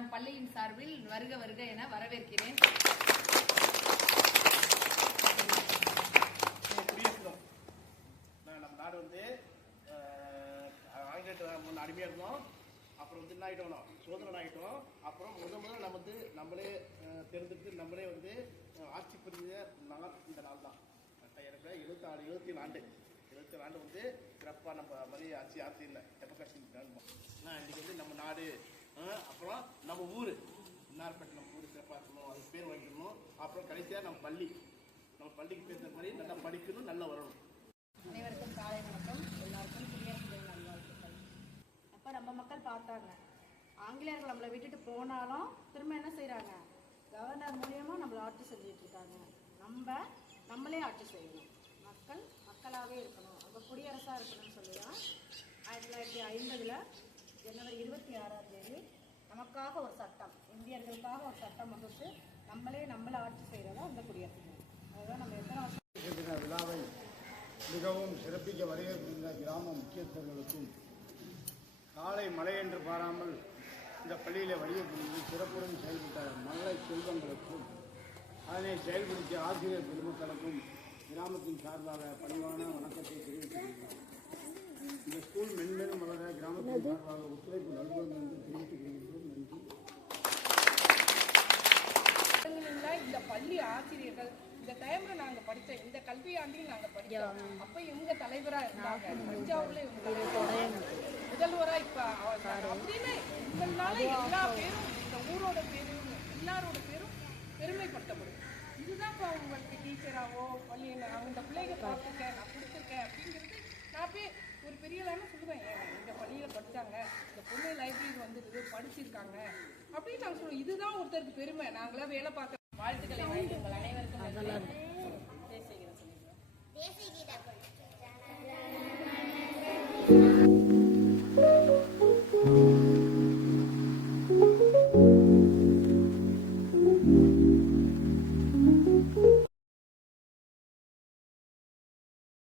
நம் பள்ளியின் சார்பில் வருக வருக என வரவேற்கிறேன். நம்ம நாடு வந்து ஆங்கிலேயர் முன்ன அடிமையாக இருந்தோம். அப்புறம் வந்து என்ன ஆகிட்டோம், சுதந்திரம் ஆகிட்டோம். அப்புறம் முதல்ல நம்ம வந்து நம்மளே தேர்ந்தெடுத்து நம்மளே வந்து ஆட்சி புரிஞ்ச நாள் இந்த நாள் தான். எனக்கு 77 ஆண்டு வந்து சிறப்பாக நம்ம மாதிரி ஆட்சி இல்லை டெமோக்ராசி இன்னைக்கு வந்து நம்ம நாடு அப்புறம் நம்ம ஊர் இன்னார்பட்டு நம்ம ஊர் சிறப்பாக இருக்கணும், அதுக்கு பேர் வாங்கிக்கணும். அப்புறம் கடைசியாக நம்ம பள்ளிக்கு பேசுகிற மாதிரி நல்லா படிக்கணும், நல்லா வரணும். அனைவருக்கும் காலை வணக்கம். எல்லாருக்கும் குடியரசு தின நல்வாழ்த்துக்கள். அப்போ நம்ம மக்கள் பார்த்தாங்க, ஆங்கிலேயர்கள் நம்மளை விட்டுட்டு போனாலும் திரும்ப என்ன செய்கிறாங்க, கவர்னர் மூலியமாக நம்மளை ஆட்சி செஞ்சுட்டு இருக்காங்க. நம்மளே ஆட்சி செய்யணும், மக்களாகவே இருக்கணும், நம்ம குடியரசாக இருக்கணும்னு சொல்லி தான் 1950 ஜனவரி 26 நமக்காக ஒரு சட்டம், இந்தியர்களுக்காக ஒரு சட்டம் வகுத்து நம்மளை ஆட்சி செய்கிறதா அந்த குடியரசு தினம். அதுதான் நம்ம எத்தனை வருஷம் தின விழாவை மிகவும் சிறப்பிக்க வருகை புரிந்த கிராம முக்கியஸ்தர்களுக்கும், காலை மழை என்று பாராமல் இந்த பள்ளியில் வருகை புரிந்து சிறப்புடன் செயல்பட்ட நல்ல செல்வங்களுக்கும், அதனை செயல்படுத்திய ஆசிரியர் பெருமக்களுக்கும் கிராமத்தின் சார்பாக பணிவான வணக்கத்தை தெரிவித்துள்ளோம். இந்த ஸ்கூல் மென்மேலும் வளர கிராமத்தின் சார்பாக ஒத்துழைப்பு நல்கும் என்று தெரிவித்துக் கொள்கின்றோம். நன்றி. இந்த பள்ளி ஆசிரியர்கள் இந்த டைம்ல நாங்க படித்தோம், இந்த கல்வியாண்டில் நாங்க படித்தோம். அப்ப இவங்க தலைவரா இருந்தாங்க, தஞ்சாவூர்ல இவங்க முதல்வரா. இப்ப அப்படின்னு இவங்களால எல்லா பேரும், இந்த ஊரோட பேரும் எல்லாரோட பேரும் பெருமைப்படுத்தப்படும். இதுதான் இப்போ அவங்களுக்கு டீச்சராவோ பள்ளி அந்த பிள்ளைங்க பார்த்துருக்கேன், நான் கொடுத்துருக்கேன் அப்படிங்கிறது நான் போய் ஒரு பெரிய அளவில் சொல்லுவேன். இந்த பள்ளியில் படித்தாங்க, இந்த பொண்ணு லைப்ரரி வந்துடுது, படிச்சிருக்காங்க அப்படின்னு நாங்கள் சொல்லுவோம். இதுதான் ஒருத்தருக்கு பெருமை. நாங்களாம் வேலை பார்க்க வாழ்த்துக்களை உங்கள் அனைவருக்கும்